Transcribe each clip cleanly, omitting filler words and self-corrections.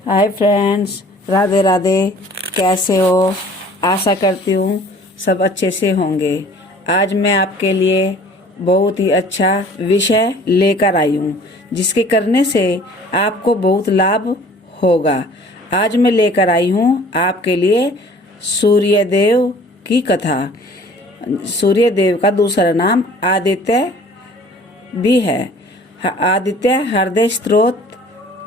Hi friends, Radhe Radhe. कैसे हो? आशा करती हूँ सब अच्छे से होंगे। आज मैं आपके लिए बहुत ही अच्छा विषय लेकर आई हूँ जिसके करने से आपको बहुत लाभ होगा। आज मैं लेकर आई हूँ आपके लिए सूर्यदेव की कथा। सूर्यदेव का दूसरा नाम आदित्य भी है। आदित्य हृदय स्त्रोत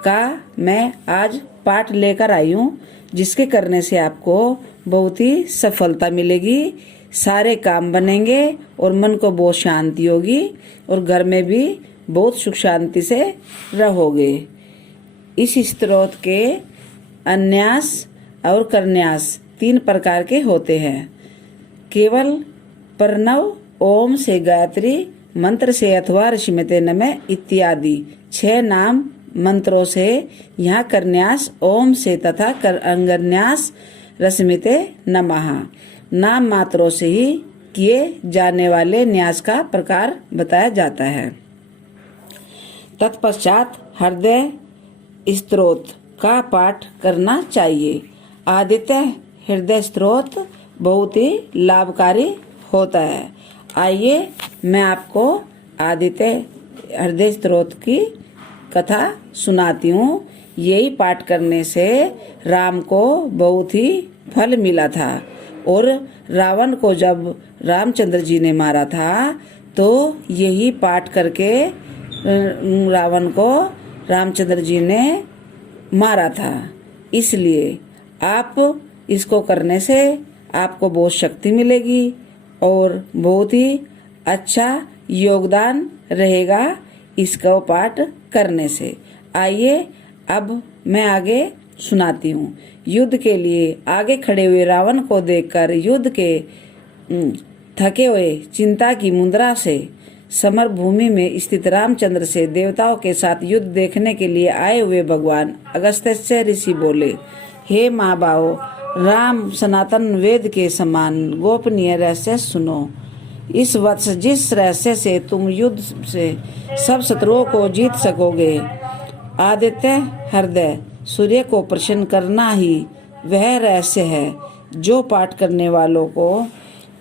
का मैं आज पाठ लेकर आई हूँ जिसके करने से आपको बहुत ही सफलता मिलेगी, सारे काम बनेंगे और मन को बहुत शांति होगी और घर में भी बहुत सुख शांति से रहोगे। इस स्त्रोत के अन्यास और करन्यास 3 प्रकार के होते हैं। केवल प्रणव ओम से गायत्री मंत्र से अथवा ऋषिमते नमः इत्यादि 6 नाम मंत्रों से यहाँ करन्यास ओम से तथा अंगन्यास रश्मिते नमः नाम मात्रों से ही किए जाने वाले न्यास का प्रकार बताया जाता है। तत्पश्चात हृदय स्त्रोत का पाठ करना चाहिए। आदित्य हृदय स्त्रोत बहुत ही लाभकारी होता है। आइए मैं आपको आदित्य हृदय स्त्रोत की कथा सुनाती हूँ। यही पाठ करने से राम को बहुत ही फल मिला था और रावण को जब रामचंद्र जी ने मारा था तो यही पाठ करके रावण को रामचंद्र जी ने मारा था। इसलिए आप इसको करने से आपको बहुत शक्ति मिलेगी और बहुत ही अच्छा योगदान रहेगा इसका पाठ करने से। आइए अब मैं आगे सुनाती हूँ। युद्ध के लिए आगे खड़े हुए रावण को देखकर युद्ध के थके हुए चिंता की मुद्रा से समर भूमि में स्थित रामचंद्र से देवताओं के साथ युद्ध देखने के लिए आए हुए भगवान अगस्त्य ऋषि बोले, हे महाबाहो, राम सनातन वेद के समान गोपनीय रहस्य सुनो। इस वत्स जिस रहस्य से तुम युद्ध से सब शत्रुओं को जीत सकोगे, आदित्य हृदय सूर्य को प्रसन्न करना ही वह रहस्य है जो पाठ करने वालों को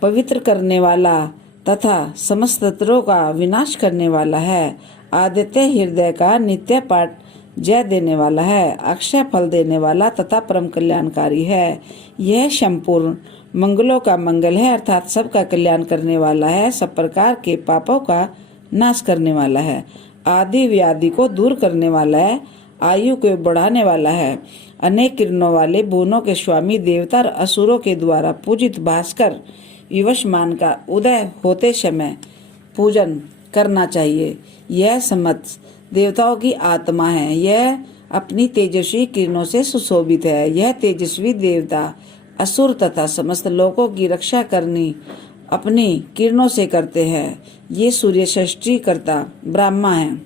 पवित्र करने वाला तथा समस्त शत्रुओं का विनाश करने वाला है। आदित्य हृदय का नित्य पाठ जय देने वाला है, अक्षय फल देने वाला तथा परम कल्याणकारी है। यह संपूर्ण मंगलों का मंगल है, अर्थात सबका कल्याण करने वाला है, सब प्रकार के पापों का नाश करने वाला है, आदि व्याधि को दूर करने वाला है, आयु को बढ़ाने वाला है। अनेक किरणों वाले भुवनों के स्वामी देवता और असुरों के द्वारा पूजित भास्कर विवशमान का उदय होते समय पूजन करना चाहिए। यह समस्त देवताओं की आत्मा है, यह अपनी तेजस्वी किरणों से सुशोभित है। यह तेजस्वी देवता असुर तथा समस्त लोगों की रक्षा करनी अपनी किरणों से करते हैं। ये सूर्य सृष्टि करता ब्रह्मा है,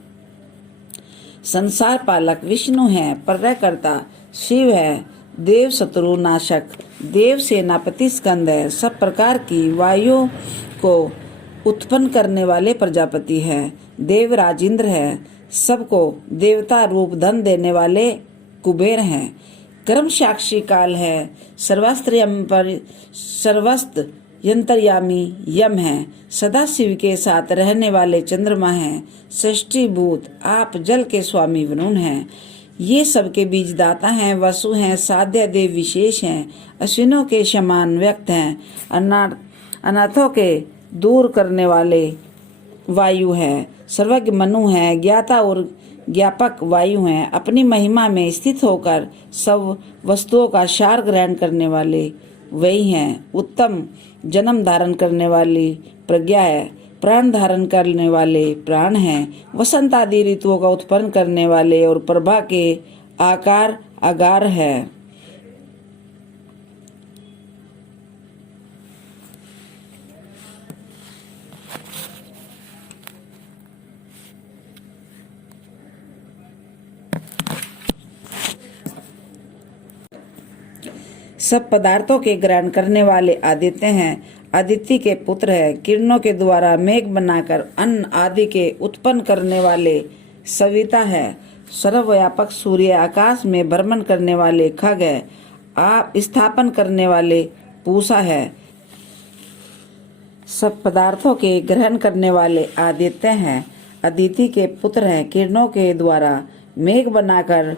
संसार पालक विष्णु है, प्रलय करता शिव है, देव शत्रु नाशक देव सेनापति स्कंद है, सब प्रकार की वायु को उत्पन्न करने वाले प्रजापति है, देव राजेंद्र है, सबको देवता रूप धन देने वाले कुबेर हैं, कर्म साक्षी काल है, सर्वस्त्र यंत्रयामी यम है, सदा शिव के साथ रहने वाले चंद्रमा हैं, सृष्टि भूत आप जल के स्वामी वरुण हैं, ये सबके बीजदाता हैं, वसु हैं, साध्य देव विशेष हैं, अश्विनों के समान व्यक्त हैं, अनाथों के दूर करने वाले वायु हैं, सर्वज्ञ मनु हैं, ज्ञाता और ज्ञापक वायु हैं, अपनी महिमा में स्थित होकर सब वस्तुओं का सार ग्रहण करने वाले वही हैं, उत्तम जन्म धारण करने वाली प्रज्ञा है, प्राण धारण करने वाले प्राण हैं, वसंत आदि ऋतुओं का उत्पन्न करने वाले और प्रभा के आकार आगार है। सब पदार्थों के ग्रहण करने वाले आदित्य हैं, अदिति के पुत्र है, किरणों के द्वारा मेघ बनाकर अन्न आदि के उत्पन्न करने वाले सविता है, सर्वव्यापक सूर्य, आकाश में भ्रमण करने वाले खग है, आप स्थापन करने वाले पूषा है, सब पदार्थों के ग्रहण करने वाले आदित्य हैं, अदिति के पुत्र हैं, किरणों के द्वारा मेघ बनाकर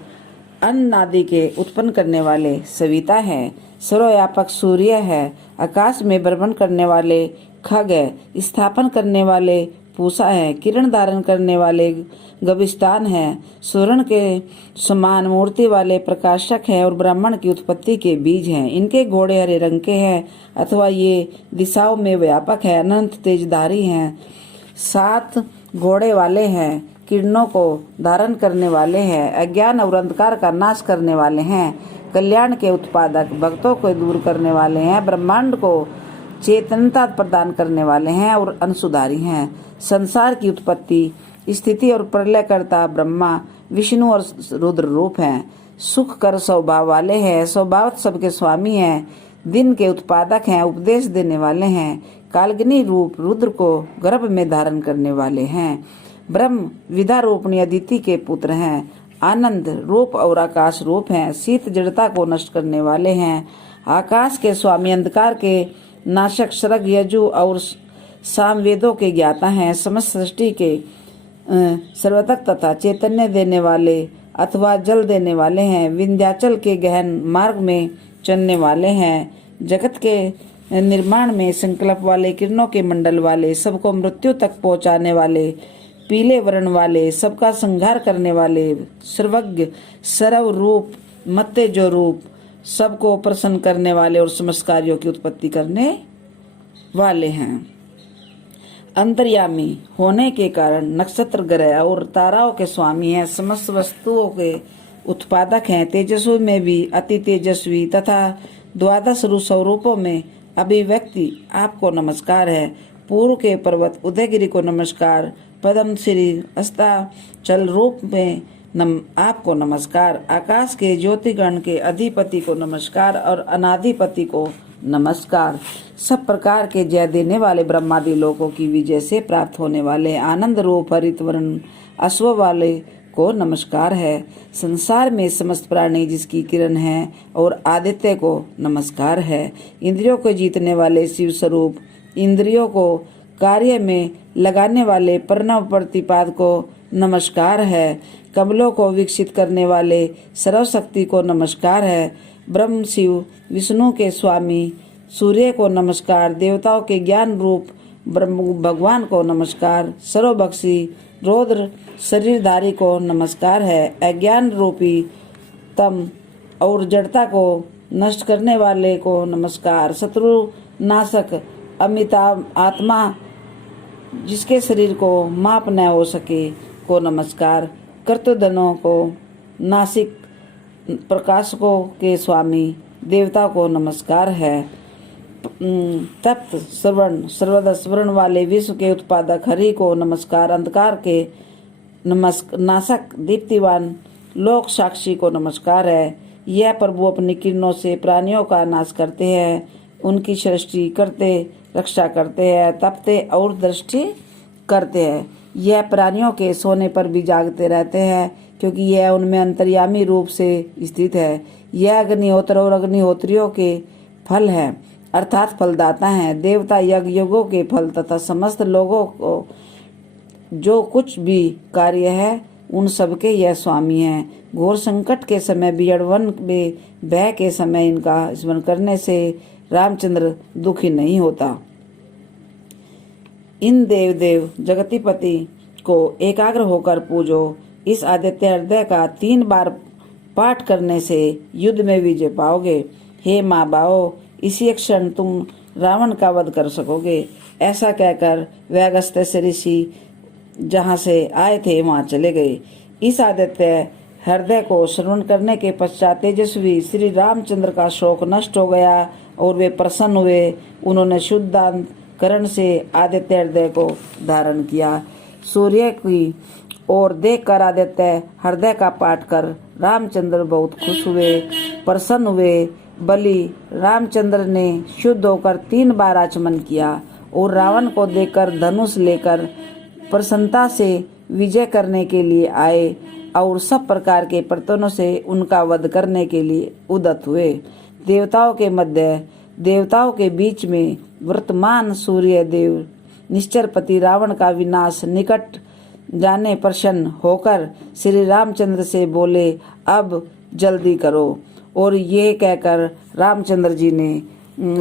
अन्न आदि के उत्पन्न करने वाले सविता हैं, सर्वव्यापक सूर्य है, आकाश में भ्रमण करने वाले खग है, स्थापन करने वाले पूषा है, किरण धारण करने वाले गविस्तान है, स्वर्ण के समान मूर्ति वाले प्रकाशक हैं और ब्राह्मण की उत्पत्ति के बीज हैं। इनके घोड़े हरे रंग के हैं अथवा ये दिशाओं में व्यापक है, अनंत तेजधारी हैं, 7 घोड़े वाले हैं, किरणों को धारण करने वाले हैं, अज्ञान और अंधकार का नाश करने वाले हैं, कल्याण के उत्पादक, भक्तों को दूर करने वाले हैं, ब्रह्मांड को चेतनता प्रदान करने वाले हैं और अंशुधारी हैं, संसार की उत्पत्ति, स्थिति और प्रलयकर्ता ब्रह्मा, विष्णु और रुद्र रूप हैं, सुख कर स्वभाव वाले हैं, स्वभाव सबके स्वामी हैं, दिन के उत्पादक हैं, उपदेश देने वाले हैं, कालग्नि रूप रुद्र को गर्भ में धारण करने वाले हैं, ब्रह्म विद्या रूपणी अदिति के पुत्र हैं, आनंद रूप और आकाश रूप हैं, शीत जड़ता को नष्ट करने वाले हैं, आकाश के स्वामी, अंधकार के नाशक, शरग यजु और सामवेदों के ज्ञाता हैं, समस्त सृष्टि के सर्वतक तथा चैतन्य देने वाले अथवा जल देने वाले हैं, विंध्याचल के गहन मार्ग में चलने वाले हैं, जगत के निर्माण में संकल्प वाले, किरणों के मंडल वाले, सबको मृत्यु तक पहुंचाने वाले, पीले वर्ण वाले, सबका संहार करने वाले, सर्वज्ञ, सर्व रूप, मत्तेजो रूप, सबको प्रसन्न करने वाले और समस्त कार्यों की उत्पत्ति करने वाले हैं। अंतर्यामी होने के कारण नक्षत्र, ग्रह और ताराओं के स्वामी हैं, समस्त वस्तुओं के उत्पादक हैं, तेजस्वी में भी अति तेजस्वी तथा 12 स्वरूपों में अभिव्यक्ति आपको नमस्कार है। पूर्व के पर्वत उदयगिरि को नमस्कार, पद्म श्री अस्ताचल रूप में आपको नमस्कार, आकाश के ज्योतिगण के अधिपति को नमस्कार और अनाधिपति को नमस्कार, सब प्रकार के जय देने वाले ब्रह्मादि लोकों की विजय से प्राप्त होने वाले आनंद रूप हरित वर्ण अश्व वाले को नमस्कार है, संसार में समस्त प्राणी जिसकी किरण है और आदित्य को नमस्कार है, इंद्रियों को जीतने वाले शिव स्वरूप, इंद्रियों को कार्य में लगाने वाले प्रणव प्रतिपाद को नमस्कार है, कमलों को विकसित करने वाले सर्वशक्ति को नमस्कार है, ब्रह्म शिव विष्णु के स्वामी सूर्य को नमस्कार, देवताओं के ज्ञान रूप भगवान को नमस्कार, सर्वभक्षी रौद्र शरीरधारी को नमस्कार है, अज्ञान रूपी तम और जड़ता को नष्ट करने वाले को नमस्कार, शत्रु नाशक अमिताभ आत्मा जिसके शरीर को माप न हो सके को नमस्कार, कर्तुदनों को नासिक प्रकाशकों के स्वामी देवता को नमस्कार है, तप्त श्रवण सर्वदा स्मरण वाले विश्व के उत्पादक हरि को नमस्कार, अंधकार के नाशक दीप्तिवान लोक साक्षी को नमस्कार है। यह प्रभु अपनी किरणों से प्राणियों का नाश करते हैं, उनकी सृष्टि करते, रक्षा करते हैं, तपते और दृष्टि करते हैं। यह प्राणियों के सोने पर भी जागते रहते हैं क्योंकि यह उनमें अंतर्यामी रूप से स्थित है। यह अग्निहोत्र और अग्निहोत्रियों के फल है अर्थात फलदाता हैं, देवता यज्ञ योगों के फल तथा समस्त लोगों को जो कुछ भी कार्य है उन सबके यह स्वामी हैं। घोर संकट के समय बियड़वन में भय के समय इनका स्मरण करने से रामचंद्र दुखी नहीं होता। इन देव जगतिपति को एकाग्र होकर पूजो। इस आदित्य हृदय का 3 बार पाठ करने से युद्ध में विजय पाओगे। हे माँ बाओ, इसी क्षण तुम रावण का वध कर सकोगे। ऐसा कहकर वे अगस्त्य ऋषि जहाँ से आए थे वहाँ चले गए। इस आदित्य हृदय को श्रवण करने के पश्चात तेजस्वी श्री रामचंद्र का शोक नष्ट हो गया और वे प्रसन्न हुए। उन्होंने शुद्धांतकरण से आदित्य हृदय को धारण किया। सूर्य की ओर देखकर आदित्य हृदय का पाठ कर रामचंद्र बहुत खुश हुए, प्रसन्न हुए। बलि रामचंद्र ने शुद्ध होकर 3 बार आचमन किया और रावण को देखकर धनुष लेकर प्रसन्नता से विजय करने के लिए आए। और सब प्रकार के प्रतनों से उनका वध करने के लिए उद्यत हुए। देवताओं के बीच में वर्तमान सूर्य देव निश्चरपति रावण का विनाश निकट जाने प्रसन्न होकर श्री रामचंद्र से बोले, अब जल्दी करो। और ये कहकर रामचंद्र जी ने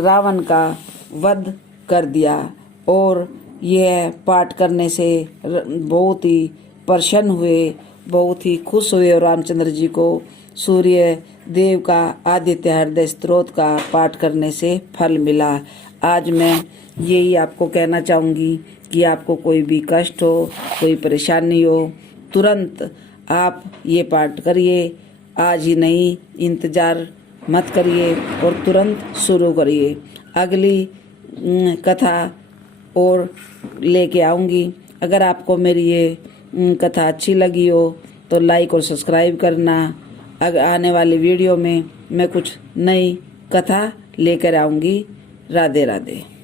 रावण का वध कर दिया। और यह पाठ करने से बहुत ही प्रसन्न हुए, बहुत ही खुश हुए और रामचंद्र जी को सूर्य देव का आदित्य हृदय स्तोत्र का पाठ करने से फल मिला। आज मैं यही आपको कहना चाहूँगी कि आपको कोई भी कष्ट हो, कोई परेशानी हो, तुरंत आप ये पाठ करिए। आज ही नहीं, इंतज़ार मत करिए और तुरंत शुरू करिए। अगली कथा और लेके आऊँगी। अगर आपको मेरी ये कथा अच्छी लगी हो तो लाइक और सब्सक्राइब करना। आने वाली वीडियो में मैं कुछ नई कथा लेकर आऊँगी। राधे राधे।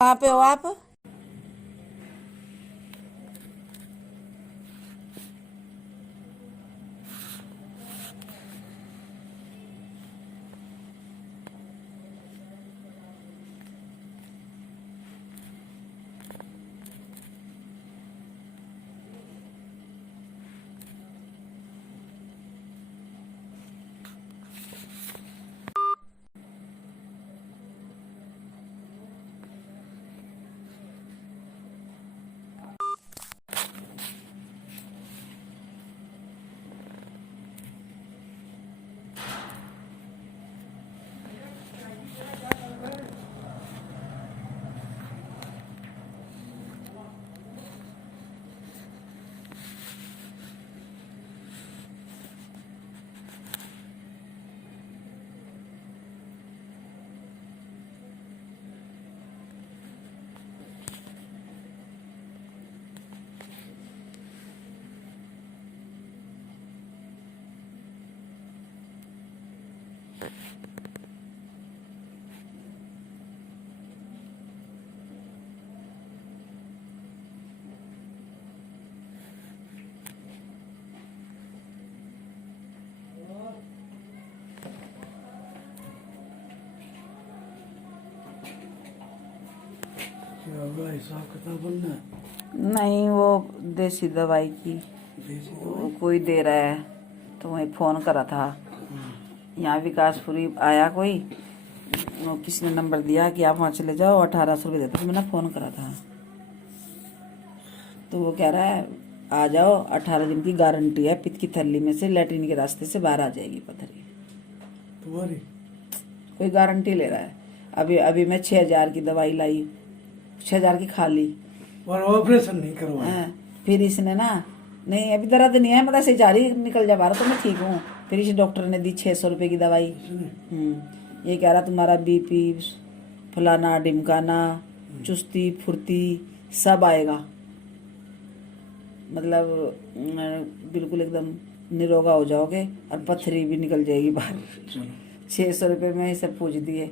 कहाँ पे हो आप? हिसाब किताब बनना है? नहीं, वो देसी दवाई की वो कोई दे रहा है तो वहीं फ़ोन करा था। यहाँ विकासपुरी आया कोई, वो किसी ने नंबर दिया कि आप वहाँ चले जाओ, 1800 रुपये देते। तो मैंने फ़ोन करा था तो वो कह रहा है आ जाओ, 18 दिन की गारंटी है, पित्त की थैली में से लैट्रिन के रास्ते से बाहर आ जाएगी पथरी। तुम्हारी कोई गारंटी ले रहा है। अभी मैं 6000 की दवाई लाई, 6000 की खा ली और ऑपरेशन नहीं करवाया। फिर इसने ना, नहीं अभी दर्द नहीं है, मतलब से जारी निकल जा बाहर तो मैं ठीक हूँ। फिर इस डॉक्टर ने दी 600 रुपये की दवाई। ये कह रहा तुम्हारा बीपी फलाना ढिमकाना, चुस्ती फुर्ती सब आएगा, मतलब बिल्कुल एकदम निरोगा हो जाओगे और पथरी भी निकल जाएगी बाहर। 600 रुपये में ये सब पूछ दिए।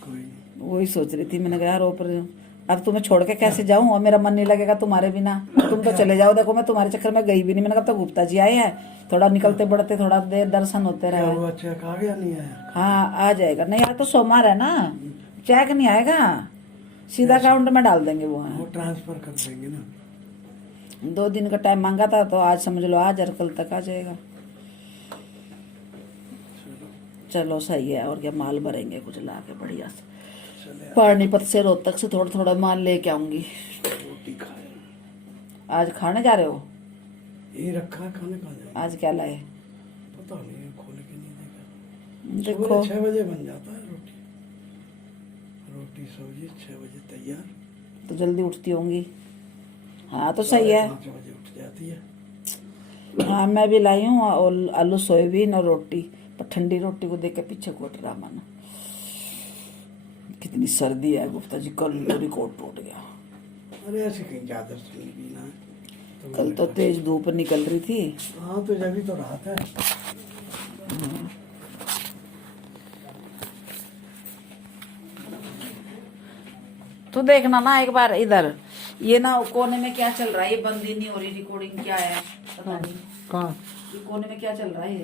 कोई नहीं। वही सोच रही थी, मैंने कहा यार अब तुम्हें छोड़ के कैसे जाऊं और मेरा मन नहीं लगेगा तुम्हारे बिना। तुम तो चले जाओ, देखो मैं तुम्हारे चक्कर में गई भी नहीं। मैंने कहा तो गुप्ता जी आए हैं, थोड़ा निकलते बढ़ते थोड़ा देर दर्शन होते क्या रहे। हुआ, चेक आ गया नहीं आया? हाँ आ जाएगा। नहीं यार तो सोमवार है ना, चेक नहीं आएगा, सीधा अकाउंट में डाल देंगे वो। वो ट्रांसफर कर देंगे ना। 2 दिन का टाइम मांगा था तो आज समझ लो आज और कल तक आ जाएगा। चलो सही है। और क्या, माल भरेंगे कुछ ला के बढ़िया से। चले पानीपत से रोहतक से थोड़ा थोड़ा माल लेके आऊंगी। रोटी खाए। आज खाने जा रहे हो? यही रखा है, खाने कहाँ जाए? आज क्या लाए? पता नहीं, खोल के नहीं देखा। देखो 6 बजे बन जाता है रोटी। रोटी सब्जी 6 बजे तैयार। तो जल्दी उठती होंगी। हाँ तो सही है। 5 बजे उठ जाती है। हाँ मैं भी लाई हूँ और आलू सोयाबीन और रोटी, पर ठंडी रोटी को देख के पीछे कोट रहा मन। कितनी सर्दी है गुप्ता जी, कल पूरी कोट टूट गया। अरे ऐसे कहीं चादर से नहीं पीना है। कल तो तेज धूप निकल रही थी। हाँ तो जब भी तो रात है। तो देखना ना एक बार इधर, ये ना कोने में क्या चल रहा है, ये बंद ही नहीं हो रही रिकॉर्डिंग, क्या है पता नहीं। कहाँ? ये कोने में क्या चल रहा है?